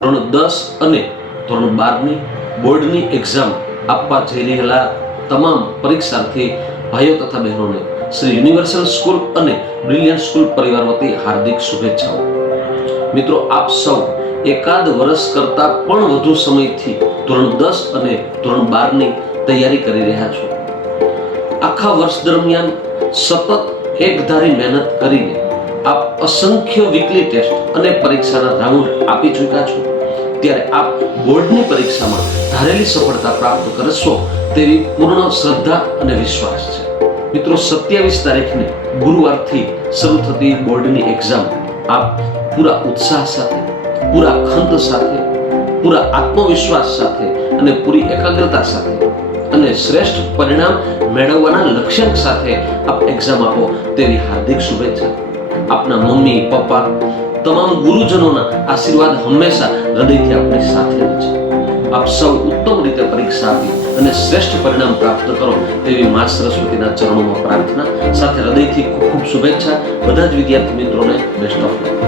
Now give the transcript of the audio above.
ધોરણ 10 અને ધોરણ 12ની બોર્ડની એક્ઝામ આપવા જઈ રહેલા તમામ પરીક્ષાર્થી ભાઈઓ તથા બહેનોને શ્રી યુનિવર્સલ સ્કૂલ અને બ્રિલિયન્ટ સ્કૂલ પરિવાર વતી હાર્દિક શુભેચ્છાઓ। મિત્રો, આપ સૌ એકાદ વર્ષ કરતા પણ વધુ સમયથી ધોરણ 10 અને ધોરણ 12ની તૈયારી કરી રહ્યા છો। આખા વર્ષ દરમિયાન સતત એકધારી મહેનત કરીને આપ અસંખ્ય વીકલી ટેસ્ટ અને પરીક્ષાના રાઉન્ડ આપી ચૂક્યા છો, ત્યારે આપ બોર્ડની પરીક્ષામાં ધારેલી સફળતા પ્રાપ્ત કરશો તેવી પૂર્ણ શ્રદ્ધા અને વિશ્વાસ છે। મિત્રો, 27 તારીખને ગુરુવારથી શરૂ થતી બોર્ડની એક્ઝામ આપ પૂરા ઉત્સાહ સાથે, પૂરા ખંત સાથે, પૂરા આત્મવિશ્વાસ સાથે અને પૂરી એકાગ્રતા સાથે અને શ્રેષ્ઠ પરિણામ મેળવવાના લક્ષ્યાંક સાથે આપ એક્ઝામ આપો તેવી હાર્દિક શુભેચ્છા। આપના મમ્મી, પપ્પા, તમામ ગુરુજનોના આશીર્વાદ હંમેશા હૃદયથી આપની સાથે રહે છે। આપ સૌ ઉત્તમ રીતે પરીક્ષા આપી અને શ્રેષ્ઠ પરિણામ પ્રાપ્ત કરો તેવી મા સરસ્વતીના ચરણોમાં પ્રાર્થના સાથે હૃદયથી ખૂબ ખૂબ શુભેચ્છા। બધા જ વિદ્યાર્થી મિત્રોને બેસ્ટ ઓફ લક।